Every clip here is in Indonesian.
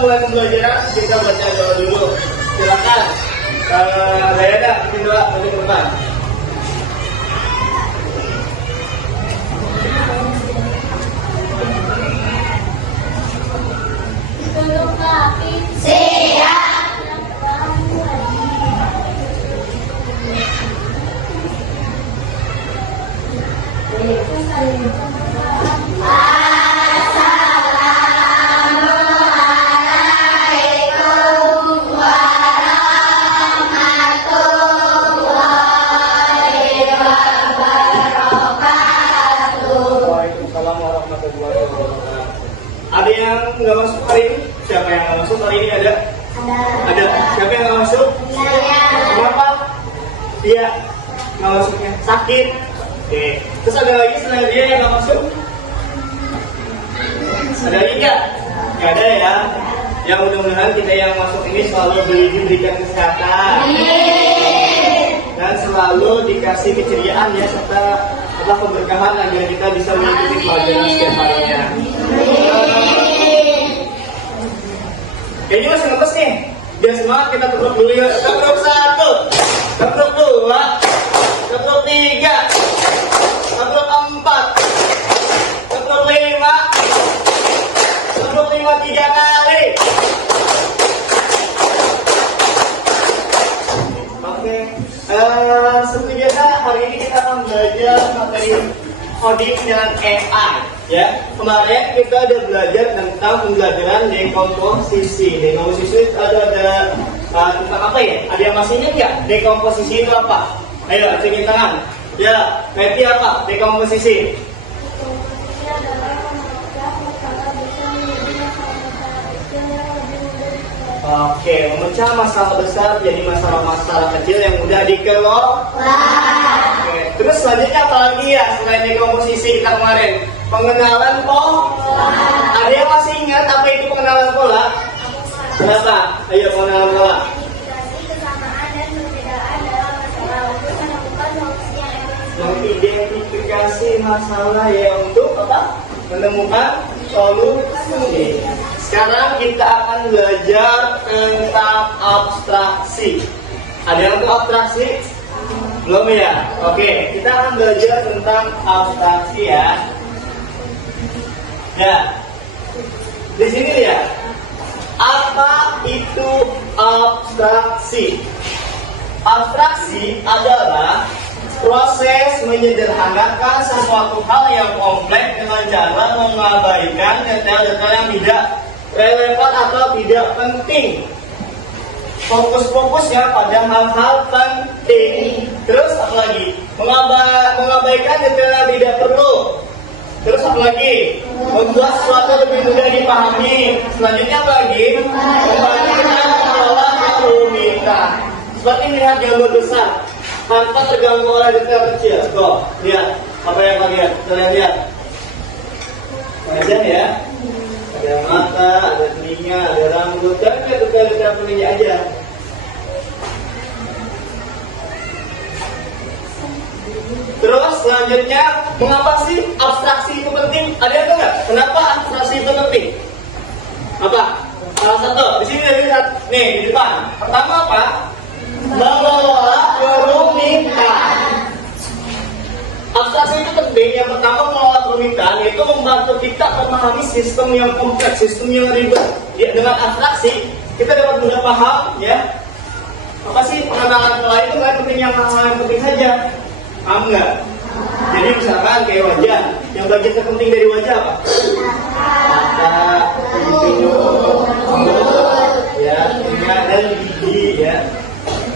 mulai pembelajaran, kita baca doa dulu. Silakan. Dayana, bikin doa untuk depan. Ada yang nggak masuk hari ini? Siapa yang nggak masuk hari ini? Ada? Ada. Siapa yang nggak masuk? Kenapa? Dia nggak masuknya sakit. Oke. Terus ada lagi selain dia yang nggak masuk? Ada lagi nggak? Nggak ada ya. Ya mudah-mudahan kita yang masuk ini selalu diberikan kesehatan dan selalu dikasih keceriaan ya, serta keberkahan agar kita bisa mengikuti pelajaran setiap harinya. Kayaknya masih lemes nih. Biar semangat kita keprok dulu ya. Keprok 1, keprok 2, keprok 3, keprok 4, keprok 5, keprok 5 3 kali. Oke. Seperti biasa hari ini kita akan belajar materi coding dengan AI. Ya, kemarin kita ada belajar tentang pembelajaran dekomposisi. Dekomposisi itu ada tentang apa ya? Ada yang masih ingat nggak? Dekomposisi itu apa? Ayo, acungin tangan. Ya, Meti apa? Dekomposisi. Oke, memecah masalah besar jadi masalah-masalah kecil yang mudah dikelola. Oke, terus selanjutnya apa lagi ya selain dekomposisi kita kemarin? Pengenalan pola. Ada yang masih ingat apa itu pengenalan pola? Kenapa? Ayo pengenalan pola. Mengidentifikasi masalah ya untuk apa? Menemukan solusi. Sekarang kita akan belajar tentang abstraksi. Ada yang untuk abstraksi? Belum ya? Oke, kita akan belajar tentang abstraksi ya. Ya, di sini ya. Apa itu abstraksi? Abstraksi adalah proses menyederhanakan sesuatu hal yang kompleks dengan cara mengabaikan detail-detail yang tidak relevan atau tidak penting. Fokus-fokusnya pada hal-hal penting. Terus apa lagi? Mengabaikan detail yang tidak perlu. Terus apa lagi? Membuat sesuatu lebih mudah dipahami. Selanjutnya apa lagi? Membantu kita mengelola kerumitan. Seperti melihat gambar besar tanpa terganggu oleh detail kecil. Tuh, lihat apa yang kalian lihat. Wajah ya. Ada mata, ada telinga, ada rambut, dan detail-detail pentingnya aja. Terus selanjutnya, mengapa sih abstraksi itu penting? Ada yang tahu nggak? Kenapa abstraksi itu penting? Apa? Salah satu. Di sini ada lihat. Nih di depan. Pertama apa? Mengelola kerumitan. Abstraksi itu penting. Yang pertama mengelola kerumitan, yaitu membantu kita memahami sistem yang kompleks, sistem yang ribet. Ya, dengan abstraksi kita dapat mudah paham, ya. Apa sih pengenalan pola itu? Nggak penting yang hal-hal yang penting saja. Paham nggak? Jadi misalkan kayak wajah, yang bagian terpenting dari wajah apa? Mata, hidung, mulut, ya, telinga dan gigi, ya.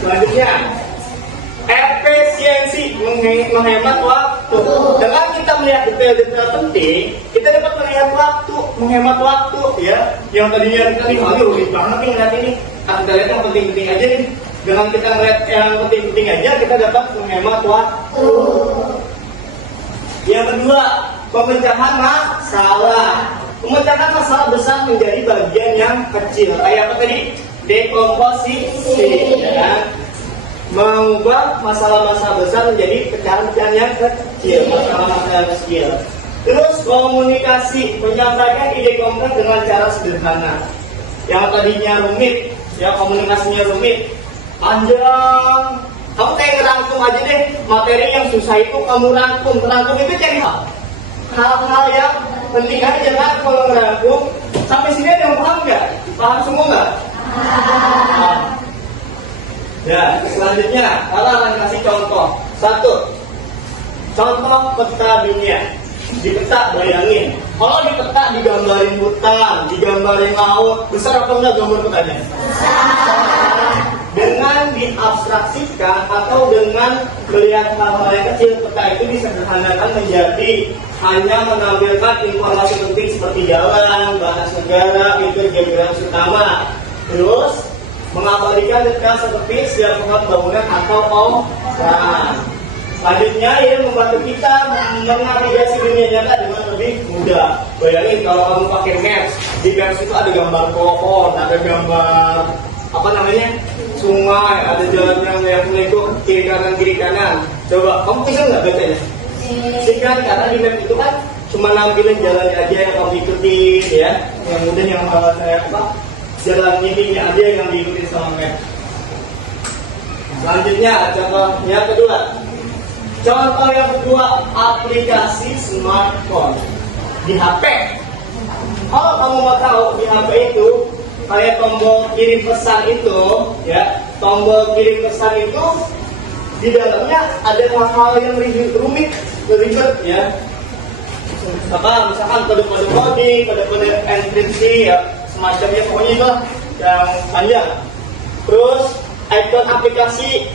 Selanjutnya, efisiensi, menghemat waktu. Dengan kita melihat detail-detail penting, kita dapat melihat waktu, menghemat waktu, ya. Yang tadinya kita nih, aduh, banget nih ngeliat ini. Kita lihat yang penting-penting aja nih. Dengan kita melihat yang penting-penting aja, kita dapat menghemat waktu. Yang kedua, pemecahan masalah. Pemecahan masalah besar menjadi bagian yang kecil. Kayak apa tadi? Dekomposisi, ya. Mengubah masalah-masalah besar menjadi pecahan-pecahan yang kecil, masalah-masalah kecil. Terus komunikasi, menyampaikan ide kompleks dengan cara sederhana. yang tadinya rumit, ya komunikasinya rumit, panjang. Kamu kayak ngerangkum aja deh, materi yang susah itu kamu rangkum. Ngerangkum itu cari hal-hal yang penting aja kan. Kalau ngerangkum, sampai sini ada yang paham nggak? Paham semua nggak? Nah. Ya, selanjutnya, Lala akan kasih contoh. Satu, contoh peta dunia. Di peta bayangin, kalau di peta digambarin hutan, digambarin laut, besar apa enggak gambar petanya? Dengan diabstraksikan atau dengan melihat hal-hal yang kecil, peta itu disederhanakan menjadi hanya menampilkan informasi penting seperti jalan, bahasa negara, fitur geografis utama. Terus mengabadikan detail seperti setiap bangunan atau orang. Selanjutnya ini membantu kita menavigasi dunia nyata dengan lebih mudah. Bayangin kalau kamu pakai maps, di maps itu ada gambar pohon, ada gambar apa namanya sungai, ada jalan yang mengikut kiri kanan. Coba kamu bisa nggak bacanya? Singkat, karena di map itu kan cuma nampilin jalannya aja yang kamu ikutin, ya. Yang kemudian yang saya jalan ini aja yang diikuti sama map. Selanjutnya contoh yang kedua. Contoh yang kedua, aplikasi smartphone di HP. Kalau kamu mau tahu di HP itu kayak tombol kirim pesan itu, ya, tombol kirim pesan itu di dalamnya ada hal-hal yang ribet, ya. Apa, misalkan kode-kode coding, kode-kode enkripsi, ya, semacamnya pokoknya itu yang panjang. Terus icon aplikasi.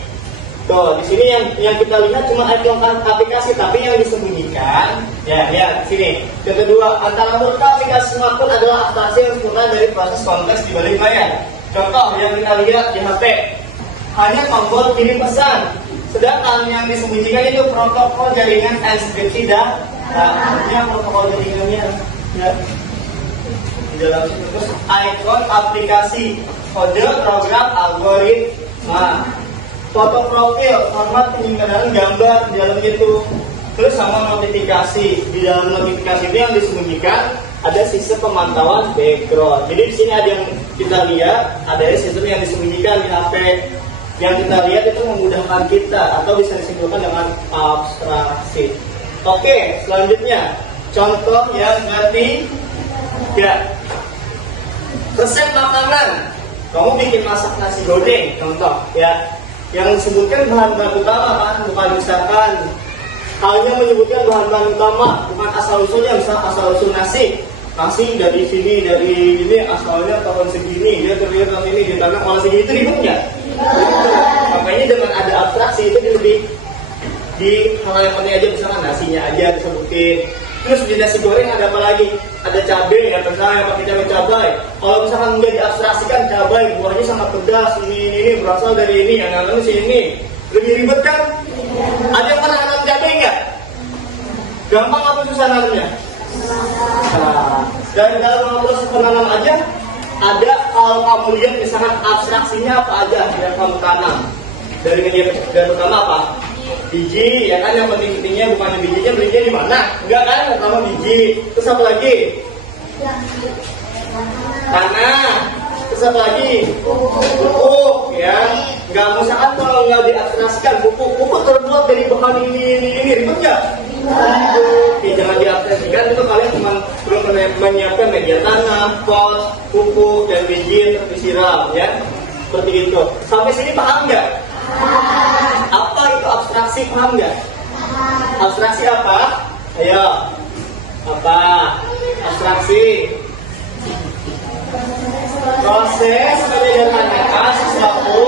Tuh, di sini yang kita lihat cuma icon aplikasi, tapi yang disembunyikan, ya, lihat sini. Yang kedua, antara murka aplikasi smartphone adalah abstraksi yang sempurna dari proses konteks di balik layar. Contoh yang kita lihat di HP, hanya tombol kirim pesan. Sedangkan yang disembunyikan itu protokol jaringan enkripsi dan artinya protokol jaringannya, ya. Di dalam situ terus icon aplikasi, kode program algoritma. Foto profil, format penyimpanan gambar di dalam itu. Terus sama notifikasi. Di dalam notifikasi itu yang disembunyikan ada sistem pemantauan background. Jadi di sini ada yang kita lihat, ada sistem yang disembunyikan di HP. Yang kita lihat itu memudahkan kita atau bisa disimpulkan dengan abstraksi. Oke, selanjutnya contoh yang ketiga. Resep makanan. Kamu bikin masak nasi goreng, contoh, ya. Yang disebutkan bahan-bahan utama kan, bukan misalkan hanya menyebutkan bahan-bahan utama, bukan asal-usulnya. Misal asal-usul nasi dari sini, dari ini asalnya tahun segini, dia terlihat tahun ini, karena kalau segini itu ribet nggak? Makanya dengan ada abstraksi itu lebih di hal yang penting aja, misalkan nasinya aja disebutin. Terus di nasi goreng ada apa lagi? Ada cabai, ya misalnya pakai cabai. Kalau misalkan nggak diabstraksikan cabai, buahnya sangat pedas, ini berasal dari ini, yang nanam sini. Lebih ribet kan? Ada yang pernah nanam cabai nggak? Gampang apa susah nanamnya? Nah, dari dalam proses penanam aja ada, kalau kamu lihat misalkan abstraksinya apa aja yang kamu tanam. Dari pertama apa? Biji, ya kan, yang penting-pentingnya bukan bijinya, belinya di mana? Enggak kan, pertama biji. Terus apa lagi? Tanah. Terus apa lagi? Pupuk, ya. Enggak, misalkan kalau nggak diabstraksikan, pupuk terbuat dari bahan ini, ribet nggak? Oke, jangan diabstraksikan, itu kalian cuma belum menyiapkan media tanah, pot, pupuk, dan biji yang disiram, ya. Seperti itu. Sampai sini paham nggak? Apa itu abstraksi, paham nggak? Abstraksi apa? Ayo, apa? Abstraksi proses menyederhanakan sesuatu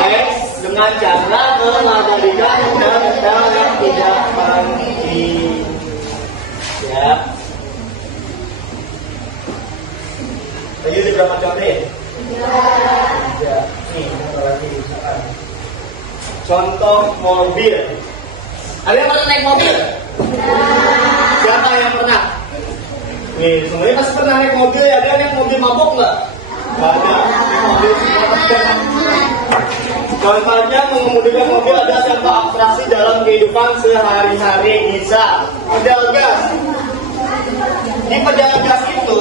teks dengan cara mengabadikan detail yang tidak penting, ya. Tadi udah berapa contoh ya? Ya, nih contoh lagi misalkan. Contoh mobil. Ada yang pernah naik mobil? Siapa yang pernah? Nih, semuanya pasti pernah naik mobil ya. Ada yang naik mobil mabok nggak? Nggak ada. Naik mobil semua. Contohnya mengemudikan mobil ada contoh abstraksi dalam kehidupan sehari-hari. Bisa pedal gas. Di pedal gas itu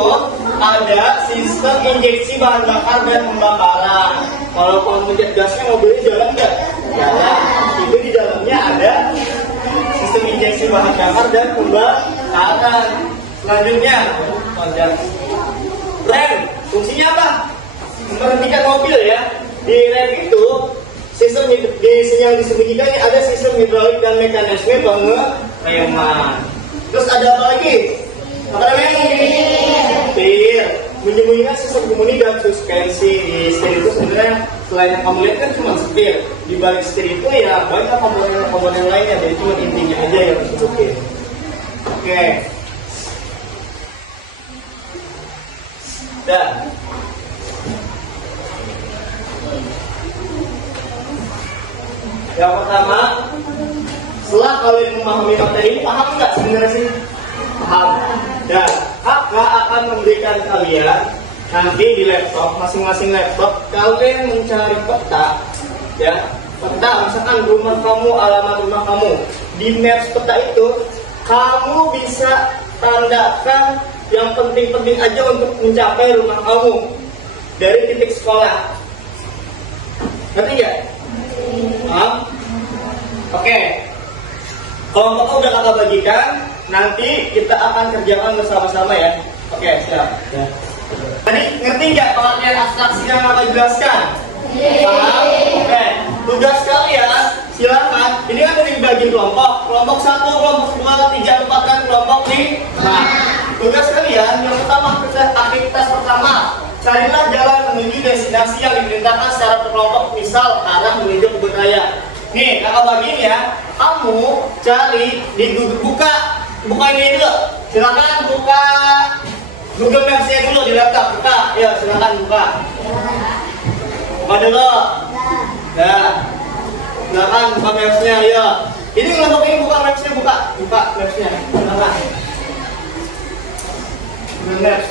ada sistem injeksi bahan bakar dan pembakaran. Kalau mencet gasnya mobilnya jalan nggak? Jalan. Itu di dalamnya ada sistem injeksi bahan bakar dan pembakaran. Selanjutnya, rem. Fungsinya apa? Memberhentikan mobil ya. Di rem itu sistem yang disembunyikan ada sistem hidrolik dan mekanisme pengereman. Terus ada apa lagi? Apa namanya? Setir. Menyembunyikan sistem kemudi dan suspensi. Di setir itu sebenarnya selain yang kamu lihat kan cuma setir. Di balik setir itu ya banyak komponen lainnya. Jadi cuma intinya aja yang disebutin. Oke. Dan yang pertama, setelah kalian memahami materi ini, paham nggak sebenarnya sih? Paham. Dan kakak akan memberikan kalian nanti di laptop, masing-masing laptop, kalian mencari peta, ya, peta. Misalkan rumah kamu, alamat rumah kamu di maps peta itu, kamu bisa tandakan yang penting-penting aja untuk mencapai rumah kamu dari titik sekolah. Ngerti nggak? Oke. Kelompoknya udah kakak bagikan, nanti kita akan kerjakan bersama-sama ya. Oke, siap. Ya. Tadi ngerti nggak pengertian abstraksi yang kakak jelaskan? Paham? Oke. Tugas kalian silakan. Ini kan dari bagi kelompok. Kelompok 1, kelompok 2, 3, 4 dan kelompok 5. Tugas kalian yang pertama, aktivitas pertama, carilah jalan menuju destinasi yang diperintahkan secara berkelompok, misal arah menuju kebun raya. Nih, kakak bagiin ya. Kamu cari di Google, buka ini dulu. Silakan buka Google Maps-nya dulu di laptop. Buka, ya silakan buka. Buka dulu. Ya. Silakan buka Maps-nya, ya. Ini kelompok ini buka Maps-nya, buka Maps-nya. Silakan. Google Maps.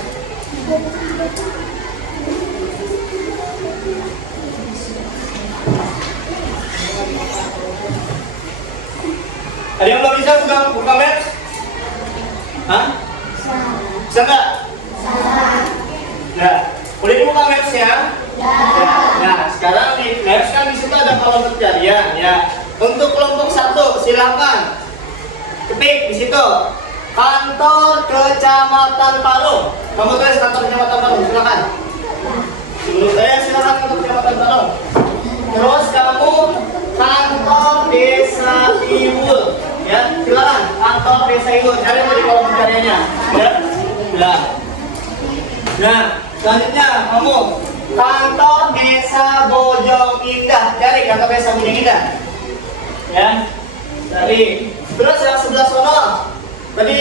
Ada yang belum bisa buka Maps? Hah? Bisa nggak? Nah, udah dibuka Maps-nya? Nah, sekarang di Maps kan di situ ada kolom pencarian ya. Untuk kelompok 1, silakan ketik di situ kantor kecamatan Parung. Kamu tulis kantor kecamatan Parung, silakan. Sebelum saya silakan kantor kecamatan Parung. Terus kamu kantor desa Iwul, ya silakan kantor desa Iwul. Cari di kolom pencariannya, ya. Nah, selanjutnya kamu kantor desa Bojong Indah. Cari kantor desa Bojong Indah, ya. Cari. Terus yang sebelah sono, tadi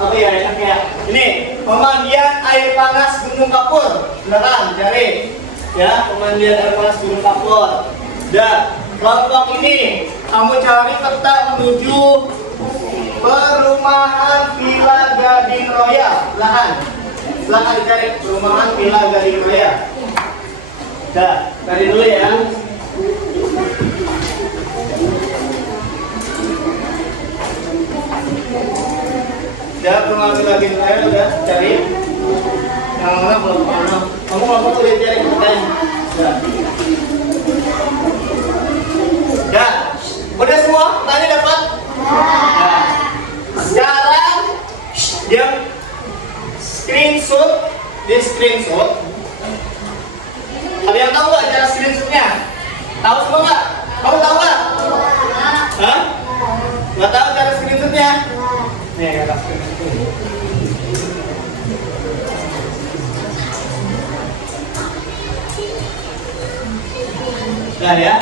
apa ya enaknya? Ini pemandian air panas Gunung Kapur. Silakan cari. Ya, pemandian air panas Gunung Kapur. Dan kelompok ini kamu cari peta menuju perumahan Villa Gading Royal. Silakan dicari perumahan Villa Gading Royal. Dah, cari dulu ya. Udah perumahan Villa Gading Royal udah cari. Yang mana belum pernah? Kamu kelompok udah cari petanya. Dah, udah semua? Tanya dapat? Nah, sekarang dia screenshot. Ada yang tahu nggak cara screenshotnya? Tahu semua nggak? Kamu tahu nggak? Hah? Nggak tahu cara screenshotnya? Nih, kata screenshot. Nah ya.